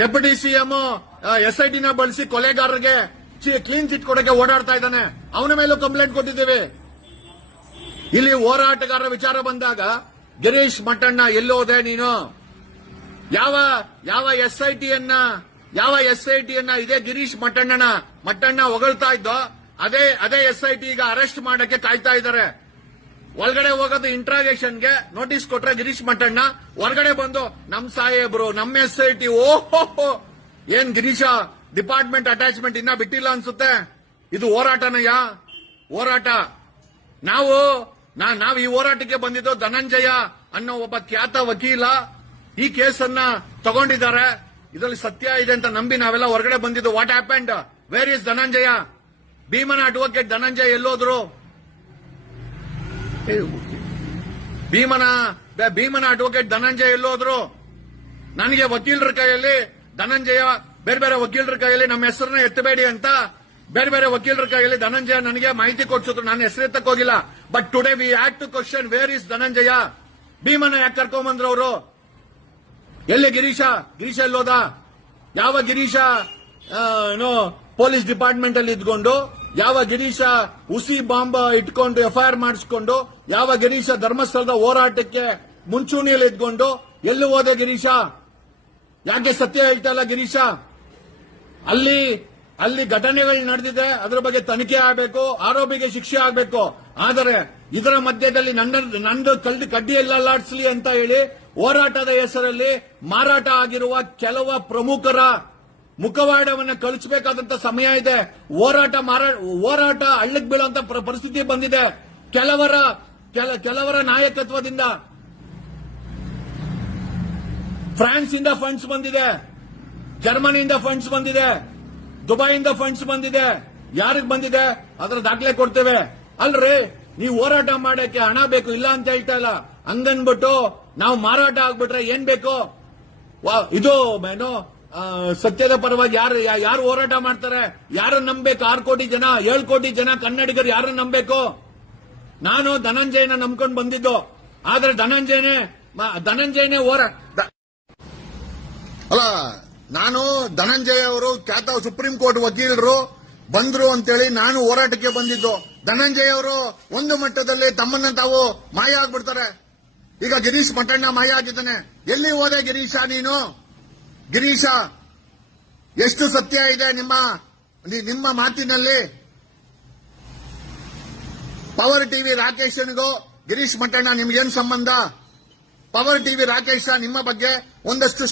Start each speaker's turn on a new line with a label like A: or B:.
A: Deputy CM S I ಟಿನ ಬಳಸಿ ಕೊಲೆಗಾರರಿಗೆ ಕ್ಲೀನ್ ಚಿಟ್ ಕೊಡಕ್ಕೆ ಓಡಾಡ್ತಾ ಇದ್ದಾನೆ. ಅವನ ಮೇಲೂ ಕಂಪ್ಲೇಂಟ್ ಕೊಟ್ಟಿದ್ದೀವಿ. ಇಲ್ಲಿ ಹೋರಾಟಗಾರರ ವಿಚಾರ ಬಂದಾಗ, ಗಿರೀಶ್ ಮಟ್ಟಣ್ಣ ಎಲ್ಲೋದೆ ನೀನು? ಯಾವ ಯಾವ ಎಸ್ ಐ ಯಾವ ಎಸ್ ಐ ಟಿಯನ್ನ ಇದೇ ಗಿರೀಶ್ ಮಟ್ಟಣ್ಣನ ಮಟ್ಟಣ್ಣ ಹೊಗಳ್ತಾ ಇದ್ದೋ, ಅದೇ ಅದೇ ಎಸ್ ಟಿ ಈಗ ಅರೆಸ್ಟ್ ಮಾಡಕ್ಕೆ ಕಾಯ್ತಾ ಇದ್ದಾರೆ. ಒಳಗಡೆ ಹೋಗೋದು ಇಂಟ್ರಾಗೇಷನ್ಗೆ ನೋಟಿಸ್ ಕೊಟ್ರೆ ಗಿರೀಶ್ ಮಠಣ್ಣ, ಹೊರಗಡೆ ಬಂದು, ನಮ್ ಸಾಹೇಬ್ರು, ನಮ್ ಎಸ್ ಐ ಟಿ ಓಹೋ ಏನ್ ಗಿರೀಶ ಡಿಪಾರ್ಟ್ಮೆಂಟ್ ಅಟ್ಯಾಚ್ಮೆಂಟ್ ಇನ್ನ ಬಿಟ್ಟಿಲ್ಲ ಅನ್ಸುತ್ತೆ? ಇದು ಹೋರಾಟನಯ್ಯ? ಹೋರಾಟ. ನಾವು ನಾವು ಈ ಹೋರಾಟಕ್ಕೆ ಬಂದಿದ್ದು ಧನಂಜಯ ಅನ್ನೋ ಒಬ್ಬ ಖ್ಯಾತ ವಕೀಲ. ಈ ಕೇಸನ್ನ ತಗೊಂಡಿದ್ದಾರೆ. ಇದರಲ್ಲಿ ಸತ್ಯ ಇದೆ ಅಂತ ನಂಬಿ ನಾವೆಲ್ಲ ಹೊರಗಡೆ ಬಂದಿದ್ದು. What happened where is Dhananjaya? ಭೀಮನ ಅಡ್ವೊಕೇಟ್ ಧನಂಜಯ ಎಲ್ಲೋದ್ರು. ಭೀಮನ ಭೀಮನ ಅಡ್ವೊಕೇಟ್ ಧನಂಜಯ ಎಲ್ಲೋದ್ರು. ನನಗೆ ವಕೀಲರ ಕೈಯಲ್ಲಿ ಧನಂಜಯ, ಬೇರೆ ಬೇರೆ ವಕೀಲರ ಕೈಯಲ್ಲಿ ನಮ್ಮ ಹೆಸರನ್ನ ಎತ್ತಬೇಡಿ ಅಂತ ಬೇರೆ ಬೇರೆ ವಕೀಲರ ಕೈಯಲ್ಲಿ ಧನಂಜಯ ನನಗೆ ಮಾಹಿತಿ ಕೊಡ್ಸಿದ್ರು. ನನ್ನ ಹೆಸರು ಹೋಗಿಲ್ಲ. But today we had to question where is Dhananjaya? ಭೀಮನ ಯಾಕೆ ಕರ್ಕೊಂಬಂದ್ರು ಅವರು ಎಲ್ಲಿ ಗಿರೀಶ? ಗಿರೀಶ ಎಲ್ಲೋದ? ಯಾವ ಗಿರೀಶ ಪೊಲೀಸ್ ಡಿಪಾರ್ಟ್ಮೆಂಟ್ ಅಲ್ಲಿ ಇದ್ಕೊಂಡು ಯಾವ ಗಿರೀಶ ಉಸಿ ಬಾಂಬ್ ಇಟ್ಕೊಂಡು ಎಫ್ಐಆರ್ ಮಾಡಿಸಿಕೊಂಡು, ಯಾವ ಗಿರೀಶ ಧರ್ಮಸ್ಥಳದ ಹೋರಾಟಕ್ಕೆ ಮುಂಚೂಣಿಯಲ್ಲಿ ಇದ್ಕೊಂಡು, ಎಲ್ಲಿ ಹೋದೆ ಗಿರೀಶ? ಯಾಕೆ ಸತ್ಯ ಹೇಳ್ತಲ್ಲ ಗಿರೀಶ? ಅಲ್ಲಿ ಅಲ್ಲಿ ಘಟನೆಗಳು ನಡೆದಿದೆ, ಅದರ ಬಗ್ಗೆ ತನಿಖೆ ಆಗಬೇಕು, ಆರೋಪಿಗೆ ಶಿಕ್ಷೆ ಆಗಬೇಕು. ಆದರೆ, ಇದರ ಮಧ್ಯದಲ್ಲಿ ನನ್ನ, ನಂದು ಕಲ್ದು ಕಡ್ಡಿ ಎಲ್ಲಾಡಿಸ್ಲಿ ಅಂತ ಹೇಳಿ ಹೋರಾಟದ ಹೆಸರಲ್ಲಿ ಮಾರಾಟ ಆಗಿರುವ ಕೆಲವು ಪ್ರಮುಖರ ಮುಖವಾಡವನ್ನು ಕಳಿಸಬೇಕಾದಂತ ಸಮಯ ಇದೆ. ಹೋರಾಟ ಮಾರಾ, ಹೋರಾಟ ಹಳ್ಳಕ್ ಬೀಳುವಂತ ಪ್ರ- ಪರಿಸ್ಥಿತಿ ಬಂದಿದೆ. ಕೆಲವರ, ಕೆಲ- ಕೆಲವರ ನಾಯಕತ್ವದಿಂದ ಫ್ರಾನ್ಸ್ ಇಂದ ಫಂಡ್ಸ್ ಬಂದಿದೆ. ಜರ್ಮನಿಯಿಂದ ಫಂಡ್ಸ್ ಬಂದಿದೆ. ದುಬೈಯಿಂದ ಫಂಡ್ಸ್ ಬಂದಿದೆ. ಯಾರಿಗೆ ಬಂದಿದೆ? ಅದರ ದಾಖಲೆ ಕೊಡ್ತೇವೆ. ಅಲ್ರಿ, ನೀವು ಹೋರಾಟ ಮಾಡಕ್ಕೆ ಹಣ ಬೇಕು, ಇಲ್ಲ ಅಂತ ಹೇಳ್ತಾ ಇಲ್ಲ. ಹಂಗನ್ಬಿಟ್ಟು ನಾವು ಮಾರಾಟ ಆಗ್ಬಿಟ್ರೆ ಏನ್ ಬೇಕು? ಇದು, ಏನು? ಸತ್ಯದ ಪರವಾಗಿ ಯಾರು ಯಾರು ಹೋರಾಟ ಮಾಡ್ತಾರೆ? ಯಾರು ನಂಬಬೇಕು? ಆರು ಕೋಟಿ ಜನ, ಏಳು ಕೋಟಿ ಜನ ಕನ್ನಡಿಗರು ಯಾರು ನಂಬಬೇಕು? ನಾನು ಧನಂಜಯನ ನಂಬ್ಕೊಂಡು ಬಂದಿದ್ದು. ಆದ್ರೆ ಧನಂಜಯನೇ ಧನಂಜಯನೇ ಹೋರಾಟ ಅಲ್ಲ, ನಾನು ಧನಂಜಯ ಅವರು, ಖ್ಯಾತ ಸುಪ್ರೀಂ ಕೋರ್ಟ್ ವಕೀಲರು ಬಂದ್ರು ಅಂತೇಳಿ ನಾನು ಹೋರಾಟಕ್ಕೆ ಬಂದಿದ್ದು. ಧನಂಜಯ ಅವರು ಒಂದು ಮಟ್ಟದಲ್ಲಿ ತಮ್ಮನ್ನ ತಾವು ಮಾಯ ಆಗ್ಬಿಡ್ತಾರೆ. ಈಗ ಗಿರೀಶ್ ಮಠಣ್ಣ ಮಾಯ ಆಗಿದ್ದಾನೆ. ಎಲ್ಲಿ ಹೋದೆ ಗಿರೀಶ ನೀನು? ಗಿರೀಶ, ಎಷ್ಟು ಸತ್ಯ ಇದೆ ನಿಮ್ಮ ನಿಮ್ಮ ಮಾತಿನಲ್ಲಿ? ಪವರ್ ಟಿವಿ ರಾಕೇಶನ್ಗೂ, ಗಿರೀಶ್ ಮಠಣ್ಣ, ನಿಮ್ಗೇನು ಸಂಬಂಧ? ಪವರ್ ಟಿವಿ ರಾಕೇಶ, ನಿಮ್ಮ ಬಗ್ಗೆ ಒಂದಷ್ಟು